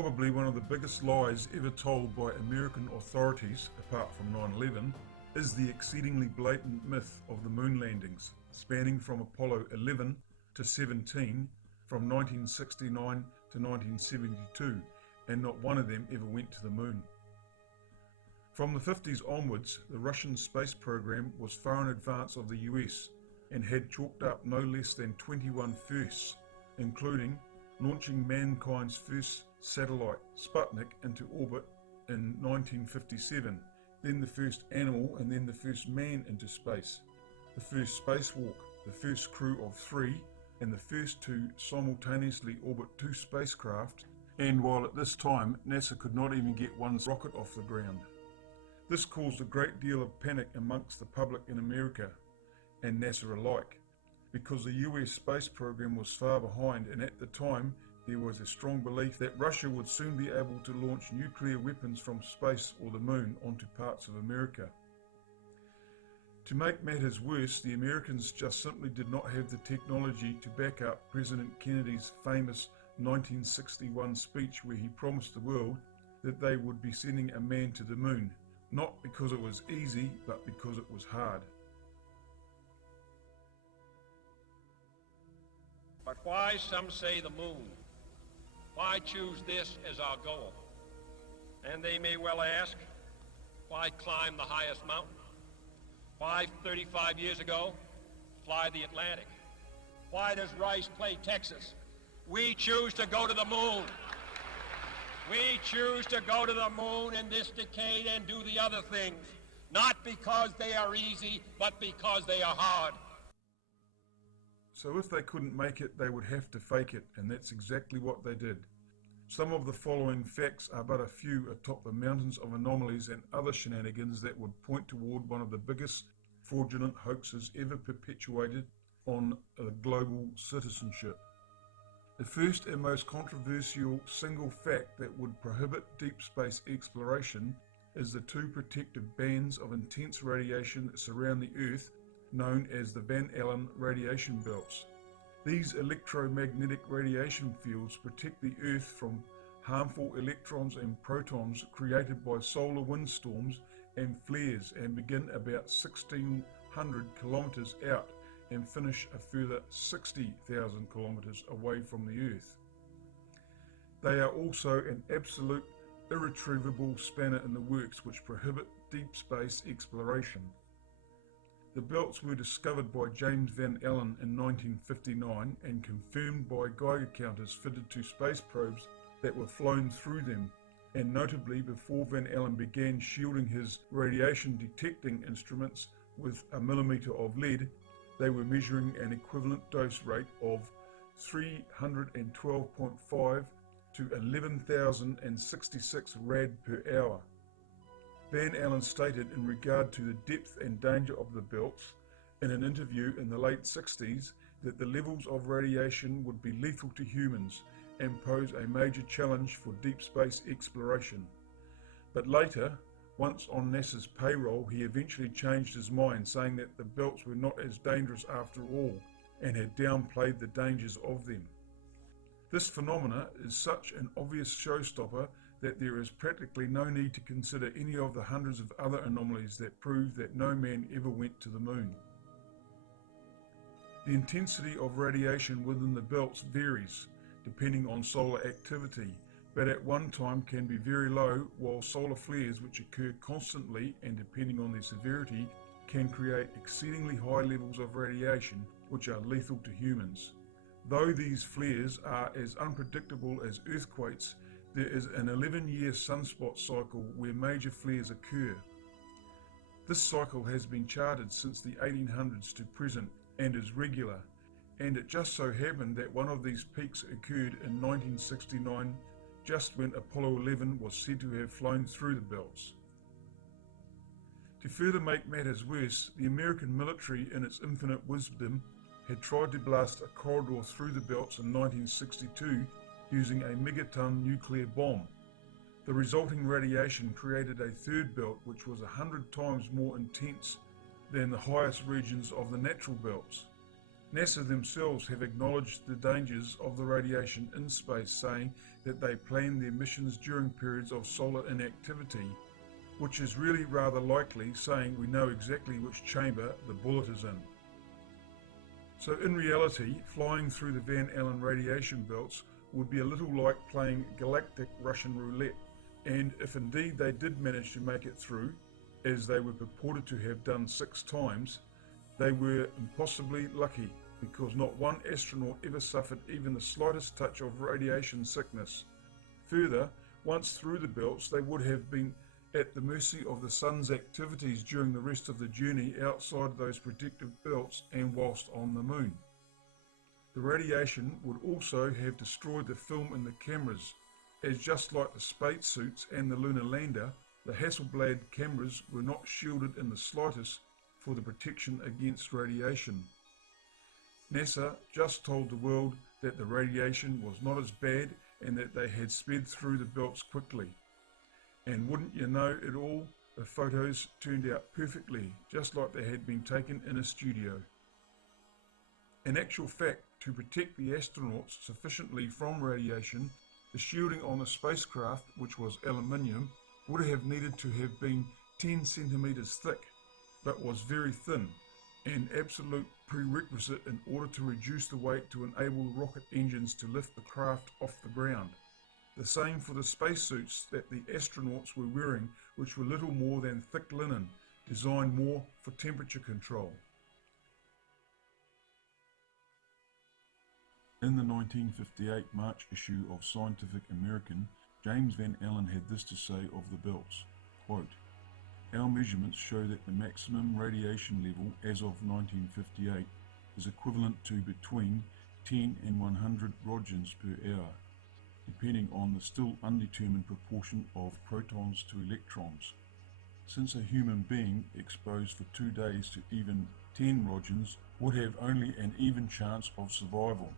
Probably one of the biggest lies ever told by American authorities, apart from 9/11, is the exceedingly blatant myth of the moon landings, spanning from Apollo 11 to 17, from 1969 to 1972, and not one of them ever went to the moon. From the 50s onwards, the Russian space program was far in advance of the US and had chalked up no less than 21 firsts, including launching mankind's first satellite, Sputnik, into orbit in 1957, then the first animal and then the first man into space, the first spacewalk, the first crew of 3, and the first to simultaneously orbit 2 spacecraft, and while at this time NASA could not even get one rocket off the ground. This caused a great deal of panic amongst the public in America and NASA alike, because the US space program was far behind, and at the time there was a strong belief that Russia would soon be able to launch nuclear weapons from space or the moon onto parts of America. To make matters worse, the Americans just simply did not have the technology to back up President Kennedy's famous 1961 speech where he promised the world that they would be sending a man to the moon, not because it was easy, but because it was hard. But why, some say, the moon? Why choose this as our goal? And they may well ask, why climb the highest mountain? Why, 35 years ago, fly the Atlantic? Why does Rice play Texas? We choose to go to the moon. We choose to go to the moon in this decade and do the other things, not because they are easy, but because they are hard. So if they couldn't make it, they would have to fake it, and that's exactly what they did. Some of the following facts are but a few atop the mountains of anomalies and other shenanigans that would point toward one of the biggest fraudulent hoaxes ever perpetuated on a global citizenship. The first and most controversial single fact that would prohibit deep space exploration is the 2 protective bands of intense radiation that surround the Earth, known as the Van Allen radiation belts. These electromagnetic radiation fields protect the Earth from harmful electrons and protons created by solar windstorms and flares, and begin about 1,600 kilometers out and finish a further 60,000 kilometers away from the Earth. They are also an absolute irretrievable spanner in the works which prohibit deep space exploration. The belts were discovered by James Van Allen in 1959 and confirmed by Geiger counters fitted to space probes that were flown through them, and notably before Van Allen began shielding his radiation detecting instruments with a millimeter of lead, they were measuring an equivalent dose rate of 312.5 to 11,066 rad per hour. Van Allen stated in regard to the depth and danger of the belts in an interview in the late 60s that the levels of radiation would be lethal to humans and pose a major challenge for deep space exploration. But later, once on NASA's payroll, he eventually changed his mind, saying that the belts were not as dangerous after all and had downplayed the dangers of them. This phenomena is such an obvious showstopper that there is practically no need to consider any of the hundreds of other anomalies that prove that no man ever went to the moon. The intensity of radiation within the belts varies depending on solar activity, but at one time can be very low, while solar flares, which occur constantly and depending on their severity, can create exceedingly high levels of radiation which are lethal to humans. Though these flares are as unpredictable as earthquakes, there is an 11-year sunspot cycle where major flares occur. This cycle has been charted since the 1800s to present and is regular, and it just so happened that one of these peaks occurred in 1969, just when Apollo 11 was said to have flown through the belts. To further make matters worse, the American military, in its infinite wisdom, had tried to blast a corridor through the belts in 1962 using a megaton nuclear bomb. The resulting radiation created a third belt which was 100 times more intense than the highest regions of the natural belts. NASA themselves have acknowledged the dangers of the radiation in space, saying that they plan their missions during periods of solar inactivity, which is really rather likely, saying we know exactly which chamber the bullet is in. So in reality, flying through the Van Allen radiation belts would be a little like playing galactic Russian roulette, and if indeed they did manage to make it through, as they were purported to have done 6 times, they were impossibly lucky, because not one astronaut ever suffered even the slightest touch of radiation sickness. Further, once through the belts, they would have been at the mercy of the sun's activities during the rest of the journey outside those protective belts and whilst on the moon. The radiation would also have destroyed the film in the cameras, as just like the spacesuits and the lunar lander, the Hasselblad cameras were not shielded in the slightest for the protection against radiation. NASA just told the world that the radiation was not as bad and that they had sped through the belts quickly. And wouldn't you know it all, the photos turned out perfectly, just like they had been taken in a studio. In actual fact, to protect the astronauts sufficiently from radiation, the shielding on the spacecraft, which was aluminium, would have needed to have been 10 centimeters thick, but was very thin, an absolute prerequisite in order to reduce the weight to enable the rocket engines to lift the craft off the ground. The same for the spacesuits that the astronauts were wearing, which were little more than thick linen, designed more for temperature control. In the 1958 March issue of Scientific American, James Van Allen had this to say of the belts, quote, "Our measurements show that the maximum radiation level as of 1958 is equivalent to between 10 and 100 roentgens per hour, depending on the still undetermined proportion of protons to electrons. Since a human being exposed for 2 days to even 10 roentgens would have only an even chance of survival.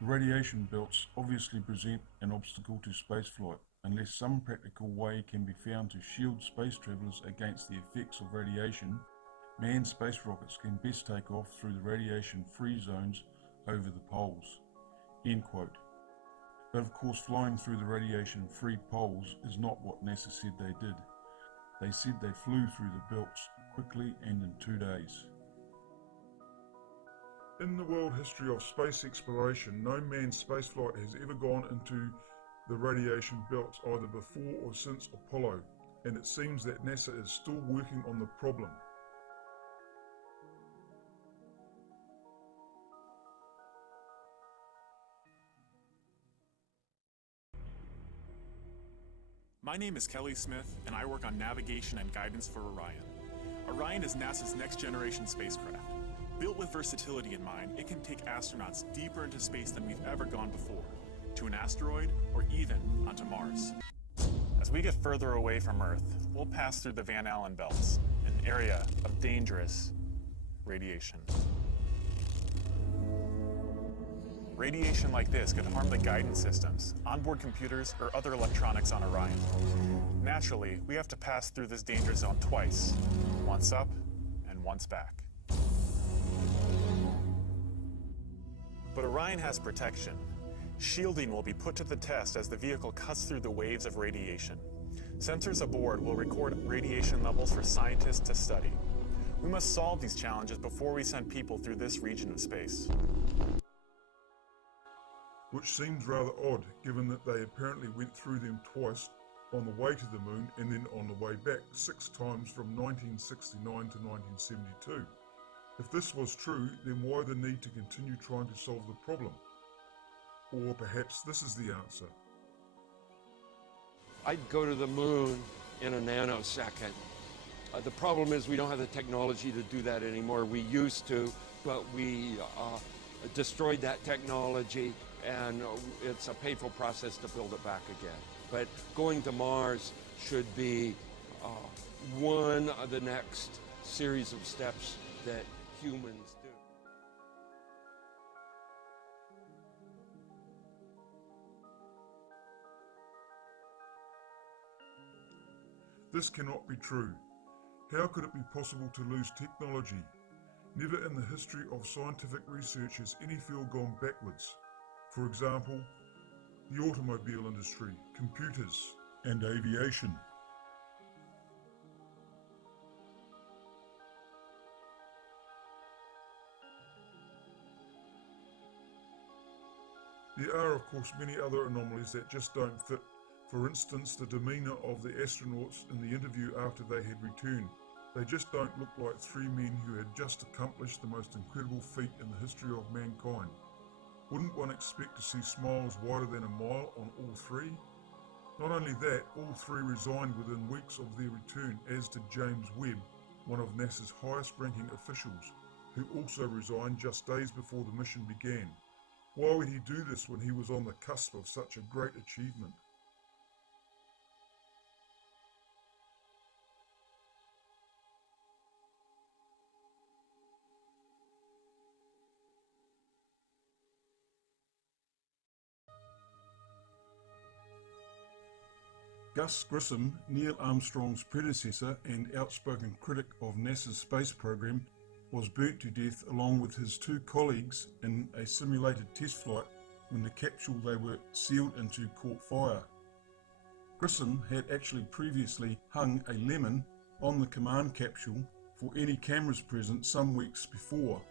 The radiation belts obviously present an obstacle to spaceflight, unless some practical way can be found to shield space travelers against the effects of radiation. Manned space rockets can best take off through the radiation-free zones over the poles." End quote. But of course, flying through the radiation-free poles is not what NASA said they did. They said they flew through the belts quickly and in 2 days. In the world history of space exploration, no manned spaceflight has ever gone into the radiation belts either before or since Apollo, and it seems that NASA is still working on the problem. My name is Kelly Smith, and I work on navigation and guidance for Orion. Orion is NASA's next-generation spacecraft. Built with versatility in mind, it can take astronauts deeper into space than we've ever gone before, to an asteroid or even onto Mars. As we get further away from Earth, we'll pass through the Van Allen belts, an area of dangerous radiation. Radiation like this could harm the guidance systems, onboard computers, or other electronics on Orion. Naturally, we have to pass through this danger zone twice, once up and once back. But Orion has protection. Shielding will be put to the test as the vehicle cuts through the waves of radiation. Sensors aboard will record radiation levels for scientists to study. We must solve these challenges before we send people through this region of space. Which seems rather odd, given that they apparently went through them twice, on the way to the moon and then on the way back 6 times from 1969 to 1972. If this was true, then why the need to continue trying to solve the problem? Or perhaps this is the answer. I'd go to the moon in a nanosecond. The problem is we don't have the technology to do that anymore. We used to, but we destroyed that technology, and it's a painful process to build it back again. But going to Mars should be one of the next series of steps that humans do. This cannot be true. How could it be possible to lose technology? Never in the history of scientific research has any field gone backwards. For example, the automobile industry, computers, and aviation. There are of course many other anomalies that just don't fit. For instance, the demeanour of the astronauts in the interview after they had returned. They just don't look like three men who had just accomplished the most incredible feat in the history of mankind. Wouldn't one expect to see smiles wider than a mile on all three? Not only that, all three resigned within weeks of their return, as did James Webb, one of NASA's highest ranking officials, who also resigned just days before the mission began. Why would he do this when he was on the cusp of such a great achievement? Gus Grissom, Neil Armstrong's predecessor and outspoken critic of NASA's space program, was burnt to death along with his two colleagues in a simulated test flight when the capsule they were sealed into caught fire. Grissom had actually previously hung a lemon on the command capsule for any cameras present some weeks before,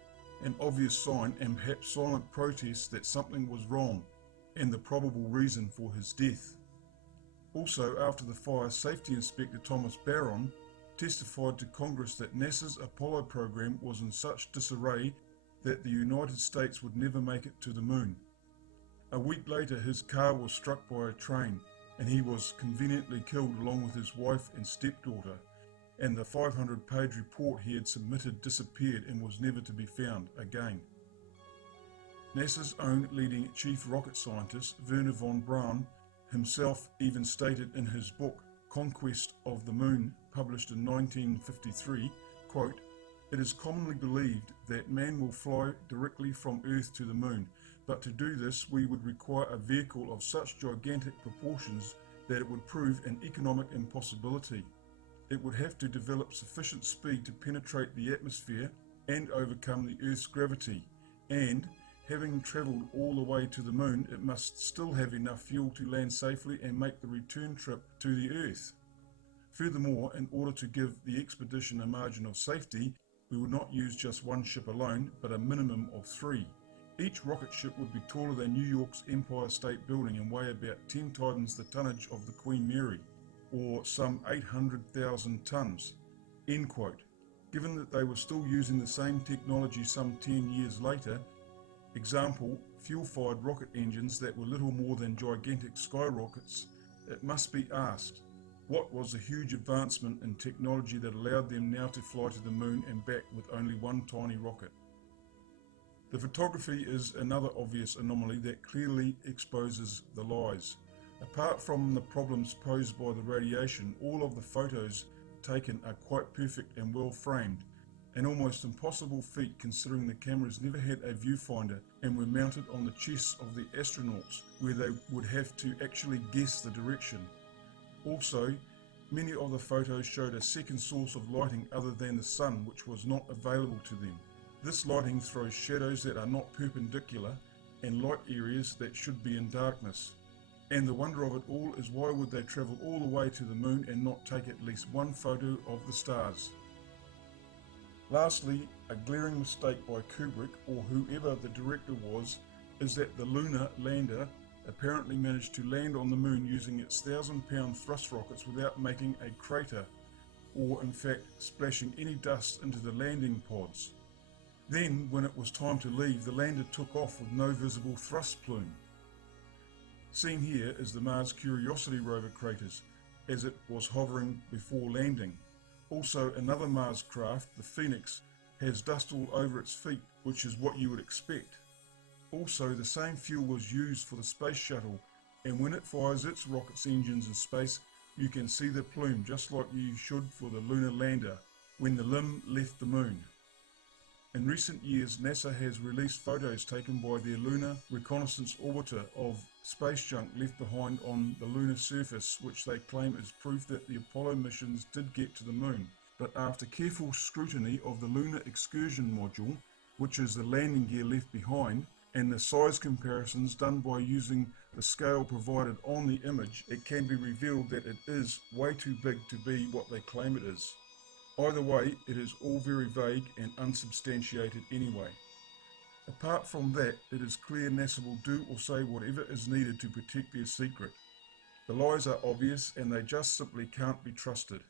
an obvious sign and perhaps silent protest that something was wrong and the probable reason for his death. Also, after the fire, Safety Inspector Thomas Barron testified to Congress that NASA's Apollo program was in such disarray that the United States would never make it to the moon. A week later, his car was struck by a train and he was conveniently killed along with his wife and stepdaughter, and the 500-page report he had submitted disappeared and was never to be found again. NASA's own leading chief rocket scientist, Wernher von Braun, himself even stated in his book Conquest of the Moon, published in 1953, quote, "It is commonly believed that man will fly directly from Earth to the moon, but to do this we would require a vehicle of such gigantic proportions that it would prove an economic impossibility. It would have to develop sufficient speed to penetrate the atmosphere and overcome the Earth's gravity, and having travelled all the way to the moon, it must still have enough fuel to land safely and make the return trip to the Earth. Furthermore, in order to give the expedition a margin of safety, we would not use just one ship alone, but a minimum of three. Each rocket ship would be taller than New York's Empire State Building and weigh about 10 times the tonnage of the Queen Mary, or some 800,000 tons." End quote. Given that they were still using the same technology some 10 years later, example, fuel-fired rocket engines that were little more than gigantic skyrockets, it must be asked, what was the huge advancement in technology that allowed them now to fly to the moon and back with only one tiny rocket? The photography is another obvious anomaly that clearly exposes the lies. Apart from the problems posed by the radiation, all of the photos taken are quite perfect and well framed, an almost impossible feat considering the cameras never had a viewfinder and were mounted on the chests of the astronauts, where they would have to actually guess the direction. Also, many of the photos showed a second source of lighting other than the sun, which was not available to them. This lighting throws shadows that are not perpendicular and light areas that should be in darkness. And the wonder of it all is, why would they travel all the way to the moon and not take at least one photo of the stars? Lastly, a glaring mistake by Kubrick, or whoever the director was, is that the lunar lander apparently managed to land on the moon using its 1,000-pound thrust rockets without making a crater, or in fact splashing any dust into the landing pods. Then, when it was time to leave, the lander took off with no visible thrust plume. Seen here is the Mars Curiosity rover craters, as it was hovering before landing. Also, another Mars craft, the Phoenix, has dust all over its feet, which is what you would expect. Also, the same fuel was used for the space shuttle, and when it fires its rocket's engines in space, you can see the plume just like you should for the lunar lander when the limb left the moon. In recent years, NASA has released photos taken by their Lunar Reconnaissance Orbiter of space junk left behind on the lunar surface, which they claim is proof that the Apollo missions did get to the moon, but after careful scrutiny of the Lunar Excursion Module, which is the landing gear left behind, and the size comparisons done by using the scale provided on the image, it can be revealed that it is way too big to be what they claim it is. Either way, it is all very vague and unsubstantiated anyway. Apart from that, it is clear NASA will do or say whatever is needed to protect their secret. The lies are obvious and they just simply can't be trusted.